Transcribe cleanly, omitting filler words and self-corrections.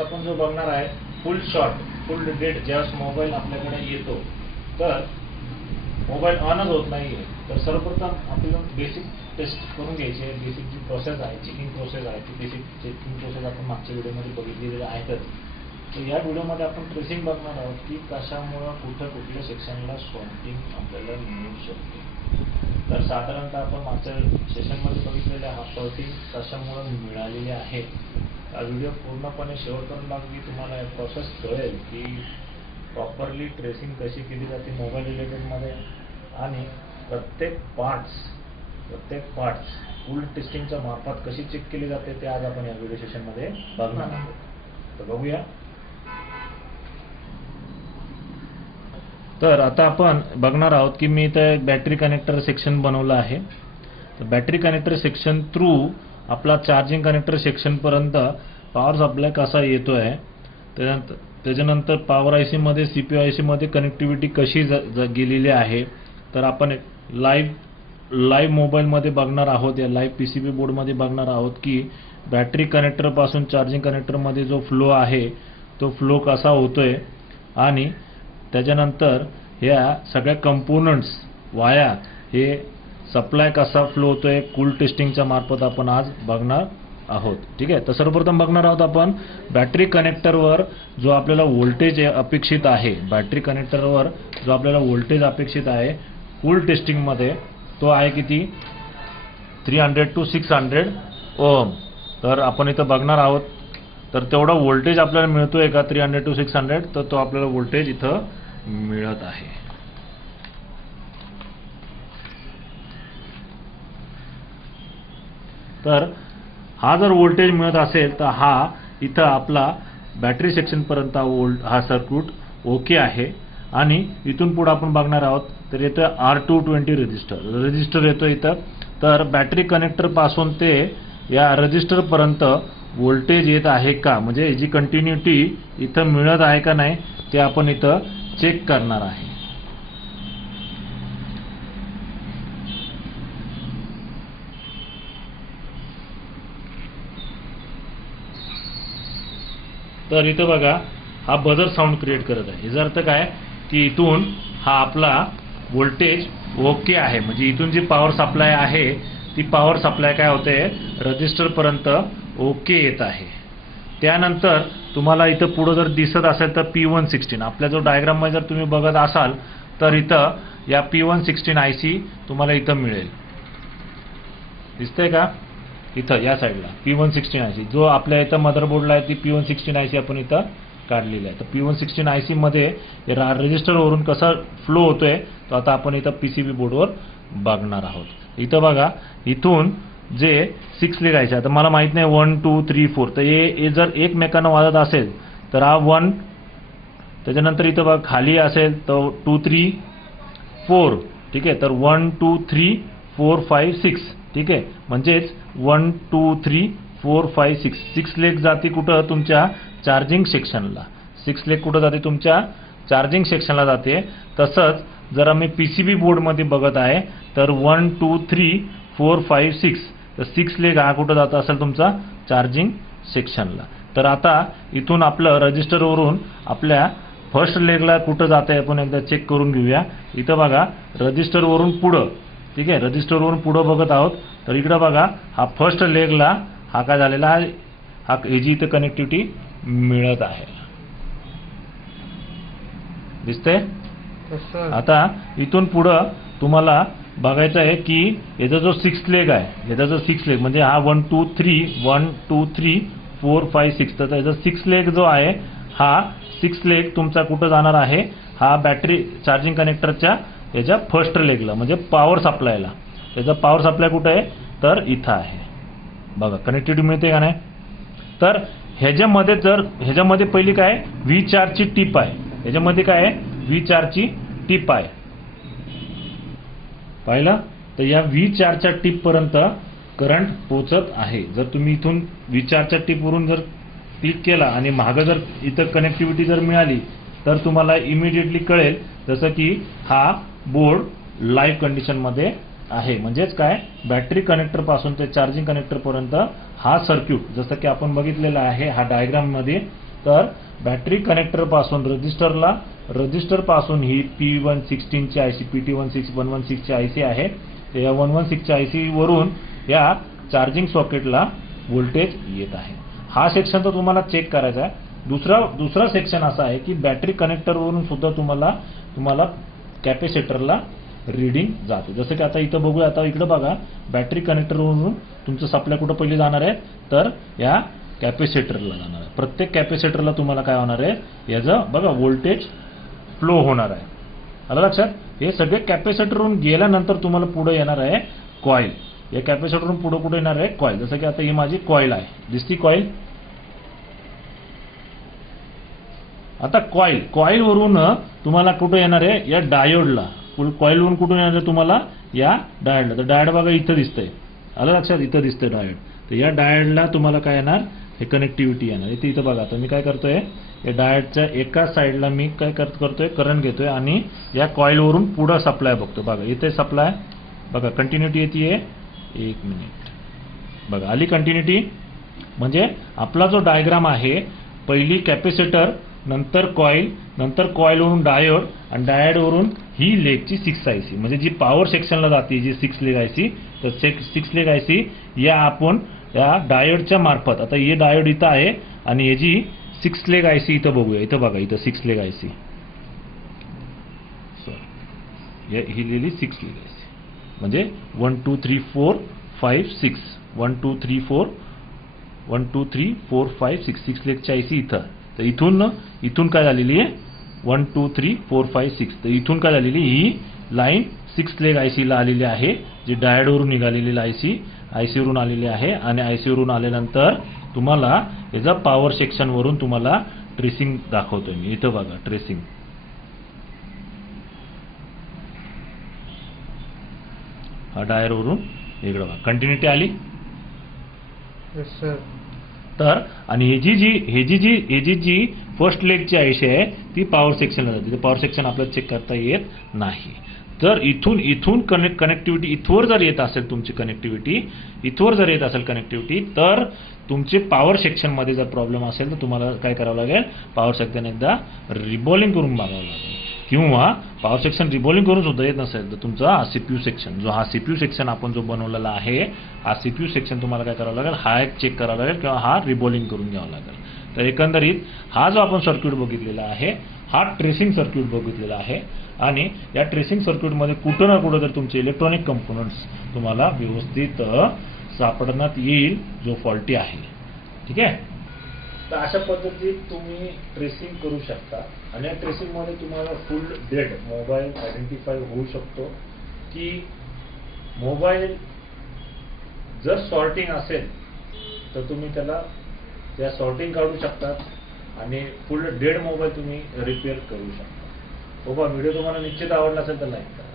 आपण जो बघणार आहे फुल शॉट फुल डेट ज्यावेळेस मोबाईल आपल्याकडे येतो तर मोबाईल ऑनच होत नाहीये तर सर्वप्रथम आपल्याला बेसिक टेस्ट करून घ्यायची आहे. बेसिक जी प्रोसेस आहे चेकिंग प्रोसेस आहे ती बेसिक चेकिंग प्रोसेस आपण मागच्या व्हिडिओमध्ये बघितलेली आहेतच. तर या व्हिडिओमध्ये आपण ट्रेसिंग बघणार आहोत की कशामुळे कुठल्या सेक्शनला स्वॅम्पिंग आपल्याला मिळू शकते. तर साधारणतः आपण मागच्या सेशनमध्ये बघितलेले हा स्वॅम्पिंग कशामुळे मिळालेले आहे. हा व्हिडिओ पूर्णपणे शेवटपर्यंत बघा की तुम्हाला प्रोसेस कळेल की प्रॉपरली ट्रेसिंग कशी केली जाते मोबाईल रिलेटेडमध्ये आणि प्रत्येक पार्ट्स फुल टेस्टिंगच्या मार्फत कशी चेक केली जाते ते आज आपण या व्हिडिओ सेशनमध्ये बघणार आहोत. तर बघूया. तर आता आपण बघणार आहोत की मी इथं बॅटरी कनेक्टर सेक्शन बनवलं आहे. तर बॅटरी कनेक्टर सेक्शन थ्रू आपला चार्जिंग कनेक्टर सेक्शन पर्यंत पॉवर सप्लाय कसा येतोय त्याच्यानंतर पॉवर आयसी मध्ये सीपीयू आयसी मध्ये कनेक्टिव्हिटी कशी गेलेली आहे. तर आपण लाईव्ह मोबाईल मध्ये बघणार आहोत या लाईव्ह पीसीबी बोर्ड मध्ये बघणार आहोत की बॅटरी कनेक्टर पासून चार्जिंग कनेक्टर मध्ये जो फ्लो आहे तो फ्लो कसा होतोय आणि त्याच्यानंतर ह्या सगळ्या कंपोनंट्स वाया हे सप्लाय कसा फ्लो होतोय कूल टेस्टिंगच्या मार्फत आपण आज बघणार आहोत. ठीक आहे. तर सर्वप्रथम बघणार आहोत आपण बॅटरी कनेक्टरवर जो आपल्याला व्होल्टेज अपेक्षित आहे. बॅटरी कनेक्टरवर जो आपल्याला व्होल्टेज अपेक्षित आहे कूल टेस्टिंग मध्ये तो आहे किती 300 to 600 ओम. तर आपण इथं बघणार आहोत तर तेवढा व्होल्टेज आपल्याला मिळतोय का 300 to 600 तर तो आपल्याला व्होल्टेज इथं मिळत आहे. तर हा जर व्होल्टेज मिळत असेल तर हा इथं आपला बॅटरी सेक्शन पर्यंत हा सर्किट ओके आहे. आणि इथून पुढे आपण बघणार आहोत तर इथं R220 रेजिस्टर येतो इथं. तर बॅटरी कनेक्टर पासून ते या रेजिस्टर पर्यंत व्होल्टेज येत आहे का म्हणजे याची कंटिन्युटी इथं मिळत आहे का नाही ते आपण इथं चेक करणार आहे. तर इथं बघा हा बजर साऊंड क्रिएट करत आहे. याचा अर्थ काय की इथून हा आपला व्होल्टेज ओके आहे म्हणजे इथून जी पॉवर सप्लाय आहे ती पॉवर सप्लाय काय होते रजिस्टर पर्यंत ओके येत आहे. त्यानंतर तुम्हाला इथं पुढे जर दिसत असेल तर P116 आपल्या जो डायग्राम मध्ये जर तुम्ही बघत असाल तर इथं या P116 IC तुम्हाला इथं मिळेल. दिसतंय का इथं या साईडला P116 IC जो आपल्या इथं मदरबोर्डला आहे ती P116 IC आपण इथं काढलेली आहे. तर P116 IC मध्ये रेजिस्टर वरून कसा फ्लो होतोय तो आता आपण इथं पीसीबी बोर्डवर बघणार आहोत. इथं बघा इथून जे 6 लेग आहे आता मला माहित नाही 1 2 3 4 तर हे जर एकमेकांना वाजत असेल तर हा 1 त्याच्यानंतर इथं बघा खाली असेल तर 2 3 4 ठीक आहे. तर 1 2 3 4 5 6 ठीक आहे म्हणजेच 1 2 3 4 5 6 लेग जाते कुठं तुमच्या चार्जिंग सेक्शनला. 6 लेग कुठं जाते तुमच्या चार्जिंग सेक्शनला जाते. तसंच जर आम्ही पीसीबी बोर्ड मध्ये बघत आहे तर 1 2 3 4 5 6 तर 6 लेग हा कुठं जात असेल तुमचा चार्जिंग सेक्शनला. तर आता इथून आपलं रजिस्टर वरून आपल्या फर्स्ट लेगला कुठं जात आहे आपण एकदा चेक करून घेऊया. इथं बघा रजिस्टर वरून पुढं ठीक आहे रजिस्टर वरून पुढं बघत आहोत तर इकडं बघा हा फर्स्ट लेगला हा काय झालेला आहे हा याची इथं कनेक्टिव्हिटी मिळत आहे. दिसतंय. आता इथून पुढं तुम्हाला बघायचं आहे की याचा जो 6 लेग आहे याचा जो 6 लेग म्हणजे हा 1 2 3 1 2 3 4 5 6 तर याचा 6 लेग जो आहे हा 6 लेग तुमचा कुठं जाणार आहे हा बॅटरी चार्जिंग कनेक्टरच्या याच्या फर्स्ट लेगला म्हणजे पॉवर सप्लायला. याचा पॉवर सप्लाय कुठं आहे तर इथं आहे. बघा कनेक्टिव्हिटी मिळते का नाही. तर ह्याच्यामध्ये पहिली काय V4 ची टिप आहे. ह्याच्यामध्ये काय आहे V4 ची टिप आहे पाहिलं. तर या V4 च्या टिप पर्यंत करंट पोहोचत आहे. जर तुम्ही इथून V4 च्या टिप वरून जर क्लिक केला आणि मागं जर इथं कनेक्टिव्हिटी जर मिळाली तर तुम्हाला इमिडिएटली कळेल जसं की हा बोर्ड लाईव्ह कंडिशनमध्ये आहे. म्हणजेच काय, बॅटरी कनेक्टर पासून ते चार्जिंग कनेक्टर पर्यंत हा सर्किट जसं की आपण बघितलेला आहे हा डायग्राम मध्ये. तर बॅटरी कनेक्टर पासून रजिस्टर पासून ही P116 ची आयसी PT116 ची आयसी आहे. या 116 च्या आयसी वरून या चार्जिंग सॉकेटला व्होल्टेज येत आहे. हा सेक्शन तर तुम्हाला चेक करायचा आहे. दुसरा सेक्शन असा आहे की बॅटरी कनेक्टर वरून सुद्धा तुम्हाला कॅपॅसिटरला रीडिंग जाते. जसं की आता इथं बघूया, आता इकडे बघा, बॅटरी कनेक्टरवरून तुमचं सप्लाय कुठं पहिले जाणार आहे, तर या कॅपॅसिटरला जाणार आहे. प्रत्येक कॅपॅसिटरला तुम्हाला काय होणार आहे, याचं बघा व्होल्टेज फ्लो होणार आहे. आलं लक्षात. हे सगळे कॅपॅसिटरवरून गेल्यानंतर तुम्हाला पुढे येणार आहे कॉईल. या कॅपॅसिटरवरून पुढे कुठे येणार आहे, कॉईल. जसं की आता ही माझी कॉईल आहे, दिसती कॉईल. आता कॉईल वरून तुम्हाला कुठे येणार आहे, या डायोडला. कॉईल वरून कुठून येणार आहे तुम्हाला, या डायोडला. तर डायोड बघा इथं दिसतंय, आलं लक्षात, इथं दिसतंय डायोड. तर या डायोडला तुम्हाला काय येणार, हे कनेक्टिव्हिटी येणार. इथं बघा, आता मी काय करतोय, या डायोडच्या एका साईडला मी काय करतोय, करंट घेतोय आणि या कॉईल वरून पुढे सप्लाय बघतो. बघा इथे सप्लाय बघा, कंटिन्युटी येते. 1 मिनिट बघा, आली कंटिन्युटी. म्हणजे आपला जो डायग्राम आहे, पहिली कॅपॅसिटर, नंतर कॉईल वरून डायोड, आणि डायोडवरून ही लेगची 6 आयसी, म्हणजे जी पॉवर सेक्शनला जाते, जी 6 लेग आयसी. तर 6 लेग आयसी या आपण या डायोडच्या मार्फत, आता हे डायोड इथं आहे आणि हे जी 6 लेग आयसी इथं बघूया. इथं बघा, इथं 6 लेग आयसी, ही लिहिली 6 लेग आयसी. म्हणजे 1 2 3 4 5 6 1 2 3 4 1 2 3 4 5 6 लेगची आयसी इथं. तर इथून काय झालेली आहे, 1 2 3 4 5 6. तर इथून काय झालेली, ही लाईन 6 लेग आयसीला आलेली आहे, जी डायोडवरून निघालेली आयसीवरून आलेली आहे. आणि आयसीवरून आल्यानंतर तुम्हाला याचा पॉवर सेक्शन वरून तुम्हाला ट्रेसिंग दाखवतोय मी. इथं बघा ट्रेसिंग, हा डायोडवरून इकडे बघा, कंटिन्युटी आली. तर आणि हे जी फर्स्ट लेगची आयसी आहे ती पॉवर सेक्शनला जाते. पॉवर सेक्शन आपल्याला चेक करता येत नाही. तर इथून कनेक्टिव्हिटी इथवर जर येत असेल, तुमची कनेक्टिव्हिटी इथवर जर येत असेल कनेक्टिव्हिटी, तर तुमचे पॉवर सेक्शन मध्ये जर प्रॉब्लेम असेल तर तुम्हाला काय करावं लागेल, पॉवर सेक्शन एकदा रिबॉलिंग करून बघावं लागेल. किंवा पॉवर सेक्शन रिबॉलिंग करून सुद्धा येत नसेल तर तुमचा सीपीयू सेक्शन, जो हा सीपीयू सेक्शन आपण जो बनवलेला आहे, हा सीपीयू सेक्शन तुम्हाला काय करावं लागेल, हा एक चेक करावा लागेल किंवा हा रिबॉलिंग करून घ्यावा लागेल. तर एकंदरीत हा जो आपण सर्किट बघितलेला आहे, हा ट्रेसिंग सर्किट बघितलेला आहे. आणि या ट्रेसिंग सर्किटमध्ये कुठं ना कुठं तर तुमचे इलेक्ट्रॉनिक कंपोनंट्स तुम्हाला व्यवस्थित सापडण्यात येईल जो फॉल्टी आहे. ठीक आहे. तर अशा पद्धतीत तुम्ही ट्रेसिंग करू शकता. आणि या ट्रेसिंगमध्ये तुम्हाला फुल डेड मोबाईल आयडेंटिफाय होऊ शकतो की मोबाईल जर सॉर्टिंग असेल तर तुम्ही त्या सॉर्टिंग काढू शकतात आणि फुल डेड मोबाईल तुम्ही रिपेअर करू शकता. बाबा व्हिडिओ तुम्हाला निश्चित आवडला असेल तर लाईक करा.